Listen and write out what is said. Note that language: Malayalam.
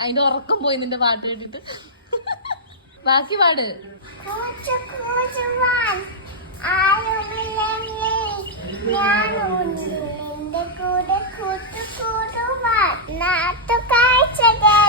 അതിന്റെ ഉറക്കം പോയി നിന്റെ പാട്ട് കേട്ടിട്ട്. ബാക്കി പാട്. കൂടെ കൂട്ടുകൂടുവാൻ നാട്ടുകാഴ്ചകൾ